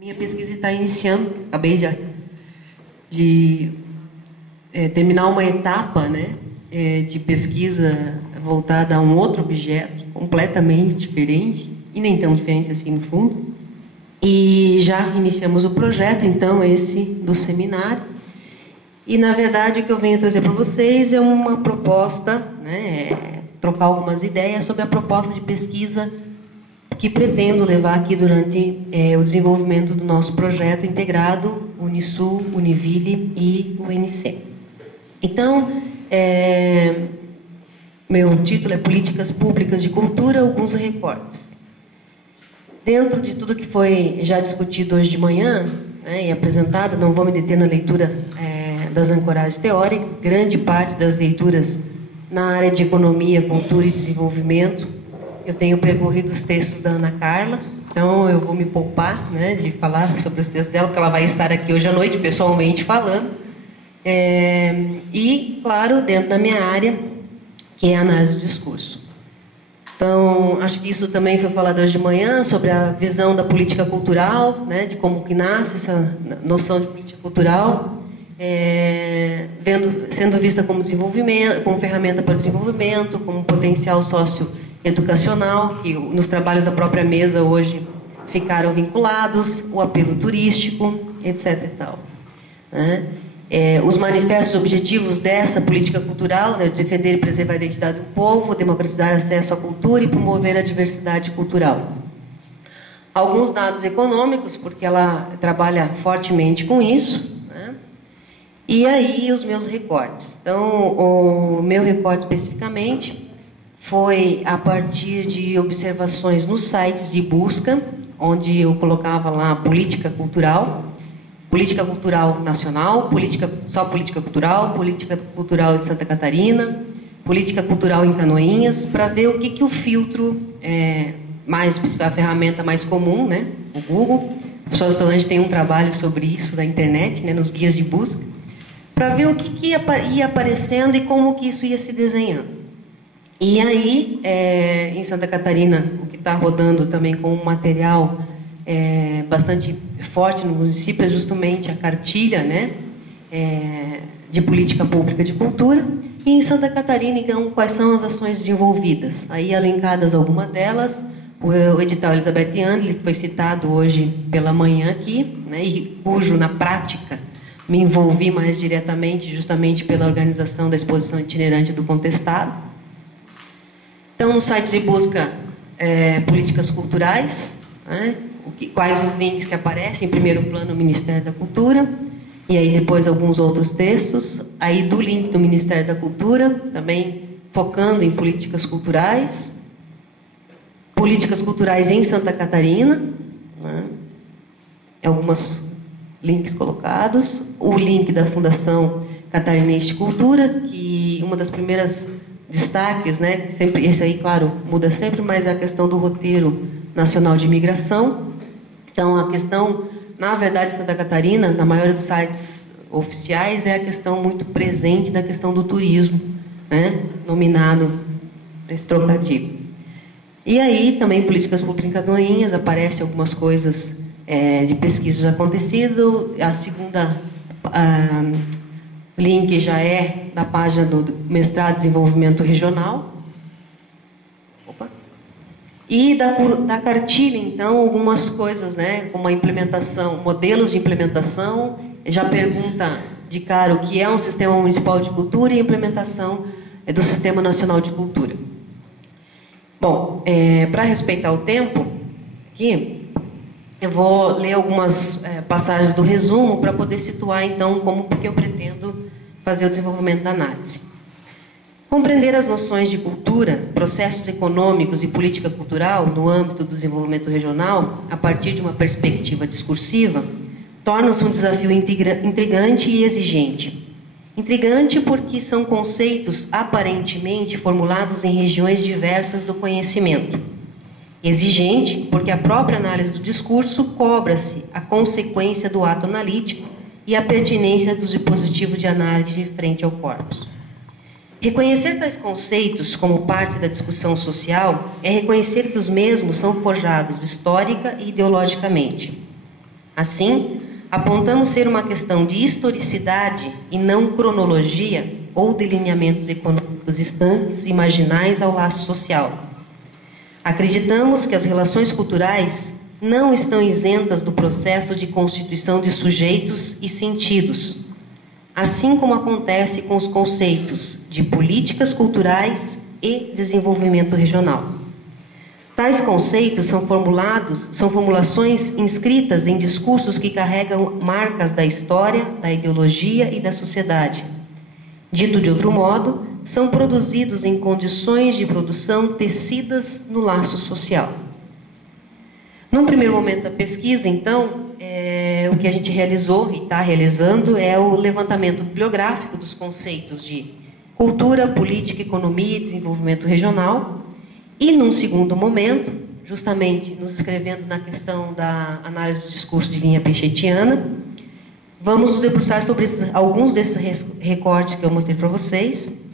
Minha pesquisa está iniciando, acabei de terminar uma etapa, né, de pesquisa voltada a um outro objeto completamente diferente, e nem tão diferente assim no fundo. E já iniciamos o projeto, então, esse do seminário. E, na verdade, o que eu venho trazer para vocês é uma proposta, né, trocar algumas ideias sobre a proposta de pesquisa que pretendo levar aqui durante o desenvolvimento do nosso projeto integrado Unisul, Univille e UNC. Então, meu título é Políticas Públicas de Cultura, alguns recortes. Dentro de tudo que foi já discutido hoje de manhã, né, e apresentado, não vou me deter na leitura das ancoragens teóricas, grande parte das leituras na área de economia, cultura e desenvolvimento. Eu tenho percorrido os textos da Ana Carla, então eu vou me poupar, né, de falar sobre os textos dela, porque ela vai estar aqui hoje à noite pessoalmente falando. E, claro, dentro da minha área, que é a análise do discurso. Então, acho que isso também foi falado hoje de manhã, sobre a visão da política cultural, né, de como que nasce essa noção de política cultural, sendo vista como desenvolvimento, como ferramenta para o desenvolvimento, como potencial socioeducacional, que nos trabalhos da própria mesa hoje ficaram vinculados, o apelo turístico, etc. e tal, né? Os manifestos objetivos dessa política cultural, né, defender e preservar a identidade do povo, democratizar acesso à cultura e promover a diversidade cultural. Alguns dados econômicos, porque ela trabalha fortemente com isso, né? E aí os meus recortes. Então, o meu recorte especificamente foi a partir de observações nos sites de busca, onde eu colocava lá política cultural nacional, só política cultural de Santa Catarina, política cultural em Canoinhas, para ver o que o filtro, a ferramenta mais comum, né, o Google. O professor Solange tem um trabalho sobre isso na internet, né, nos guias de busca, para ver o que ia aparecendo e como que isso ia se desenhando. E aí, em Santa Catarina, o que está rodando também com um material bastante forte no município é justamente a cartilha, né, de política pública de cultura. E em Santa Catarina, então, quais são as ações desenvolvidas? Aí, elencadas algumas delas, o edital Elizabeth Andley, que foi citado hoje pela manhã aqui, né, e cujo, na prática, me envolvi mais diretamente, justamente pela organização da exposição itinerante do Contestado. Então, no site de busca, políticas culturais, né, quais os links que aparecem? Em primeiro plano, o Ministério da Cultura, e aí depois alguns outros textos. Aí do link do Ministério da Cultura, também focando em políticas culturais em Santa Catarina, né? Alguns links colocados. O link da Fundação Catarinense de Cultura, que uma das primeiras destaques, né, sempre, esse aí, claro, muda sempre, mas é a questão do roteiro nacional de imigração. Então, a questão, na verdade, Santa Catarina, na maioria dos sites oficiais, é a questão muito presente da questão do turismo, né, nominado esse trocadilho. E aí, também, políticas públicas em Canoinhas, aparecem algumas coisas de pesquisa já acontecido. A segunda link já é da página do mestrado de desenvolvimento regional. E da cartilha, então, algumas coisas, né, como a implementação, modelos de implementação, já pergunta de cara o que é um sistema municipal de cultura e a implementação do Sistema Nacional de Cultura. Bom, para respeitar o tempo, aqui, eu vou ler algumas passagens do resumo para poder situar, então, porque eu pretendo fazer o desenvolvimento da análise. Compreender as noções de cultura, processos econômicos e política cultural no âmbito do desenvolvimento regional, a partir de uma perspectiva discursiva, torna-se um desafio intrigante e exigente. Intrigante porque são conceitos aparentemente formulados em regiões diversas do conhecimento. Exigente porque a própria análise do discurso cobra-se a consequência do ato analítico e a pertinência dos dispositivos de análise frente ao corpus. Reconhecer tais conceitos como parte da discussão social é reconhecer que os mesmos são forjados histórica e ideologicamente. Assim, apontamos ser uma questão de historicidade e não cronologia ou delineamentos econômicos distantes e marginais ao laço social. Acreditamos que as relações culturais não estão isentas do processo de constituição de sujeitos e sentidos, assim como acontece com os conceitos de políticas culturais e desenvolvimento regional. Tais conceitos são formulações inscritas em discursos que carregam marcas da história, da ideologia e da sociedade. Dito de outro modo, são produzidos em condições de produção tecidas no laço social. Num primeiro momento da pesquisa, então, o que a gente realizou e está realizando é o levantamento bibliográfico dos conceitos de cultura, política, economia e desenvolvimento regional. E, num segundo momento, justamente nos inscrevendo na questão da análise do discurso de linha peixetiana, vamos nos debruçar sobre alguns desses recortes que eu mostrei para vocês,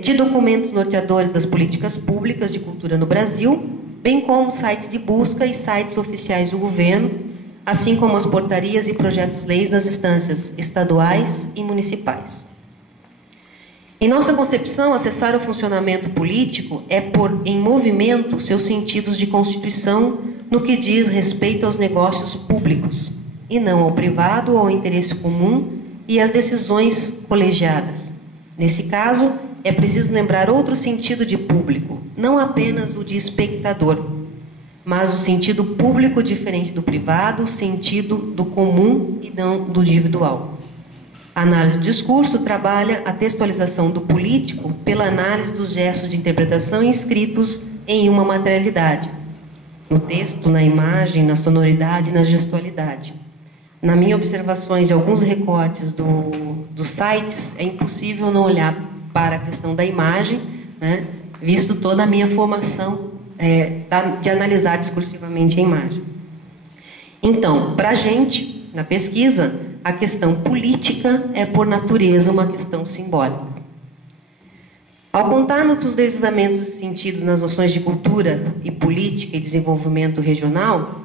de documentos norteadores das políticas públicas de cultura no Brasil, bem como sites de busca e sites oficiais do governo, assim como as portarias e projetos-leis nas instâncias estaduais e municipais. Em nossa concepção, acessar o funcionamento político é pôr em movimento seus sentidos de constituição no que diz respeito aos negócios públicos, e não ao privado ou ao interesse comum e às decisões colegiadas. Nesse caso, é preciso lembrar outro sentido de público, não apenas o de espectador, mas o sentido público diferente do privado, o sentido do comum e não do individual. A análise do discurso trabalha a textualização do político pela análise dos gestos de interpretação inscritos em uma materialidade, no texto, na imagem, na sonoridade e na gestualidade. Na minha observações de alguns recortes dos sites, é impossível não olhar para a questão da imagem, né, visto toda a minha formação de analisar discursivamente a imagem. Então, para a gente, na pesquisa, a questão política é, por natureza, uma questão simbólica. Ao contarmos os deslizamentos de sentido nas noções de cultura e política e desenvolvimento regional,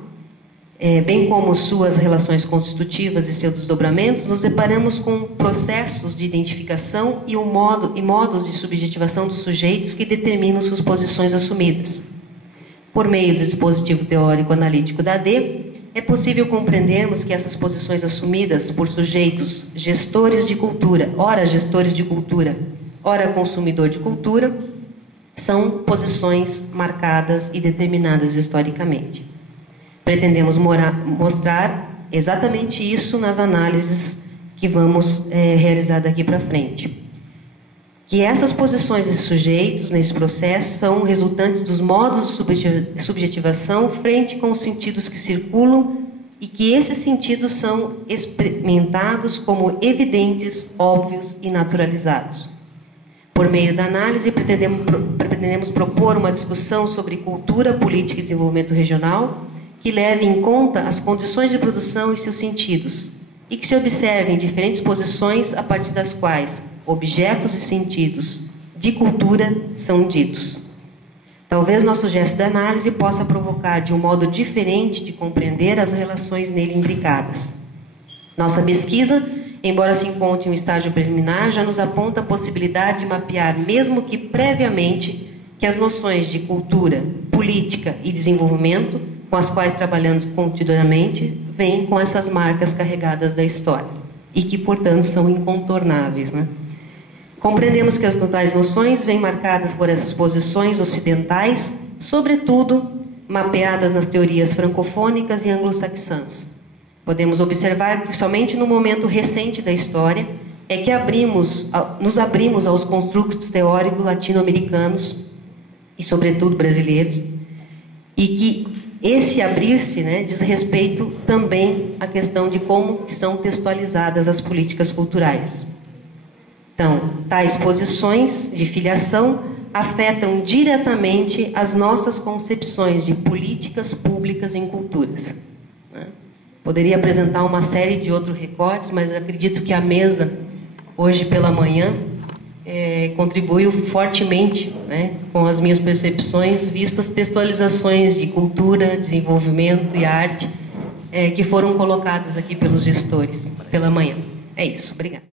bem como suas relações constitutivas e seus desdobramentos, nos deparamos com processos de identificação e modos de subjetivação dos sujeitos que determinam suas posições assumidas. Por meio do dispositivo teórico-analítico da AD, é possível compreendermos que essas posições assumidas por sujeitos gestores de cultura, ora gestores de cultura, ora consumidor de cultura, são posições marcadas e determinadas historicamente. Pretendemos mostrar exatamente isso nas análises que vamos realizar daqui para frente. Que essas posições de sujeitos nesse processo são resultantes dos modos de subjetivação frente com os sentidos que circulam e que esses sentidos são experimentados como evidentes, óbvios e naturalizados. Por meio da análise, pretendemos propor uma discussão sobre cultura, política e desenvolvimento regional que leve em conta as condições de produção e seus sentidos e que se observem diferentes posições a partir das quais objetos e sentidos de cultura são ditos. Talvez nosso gesto de análise possa provocar de um modo diferente de compreender as relações nele imbricadas. Nossa pesquisa, embora se encontre em um estágio preliminar, já nos aponta a possibilidade de mapear, mesmo que previamente, que as noções de cultura, política e desenvolvimento, com as quais trabalhamos continuamente, vêm com essas marcas carregadas da história e que, portanto, são incontornáveis, né? Compreendemos que as tais noções vêm marcadas por essas posições ocidentais, sobretudo mapeadas nas teorias francofônicas e anglo-saxãs. Podemos observar que somente no momento recente da história é que nos abrimos aos construtos teóricos latino-americanos e, sobretudo, brasileiros, e que esse abrir-se, né, diz respeito também à questão de como são textualizadas as políticas culturais. Então, tais posições de filiação afetam diretamente as nossas concepções de políticas públicas em culturas. Poderia apresentar uma série de outros recortes, mas acredito que a mesa, hoje pela manhã, contribuiu fortemente, né, com as minhas percepções, visto as textualizações de cultura, desenvolvimento e arte que foram colocadas aqui pelos gestores pela manhã. É isso, obrigada.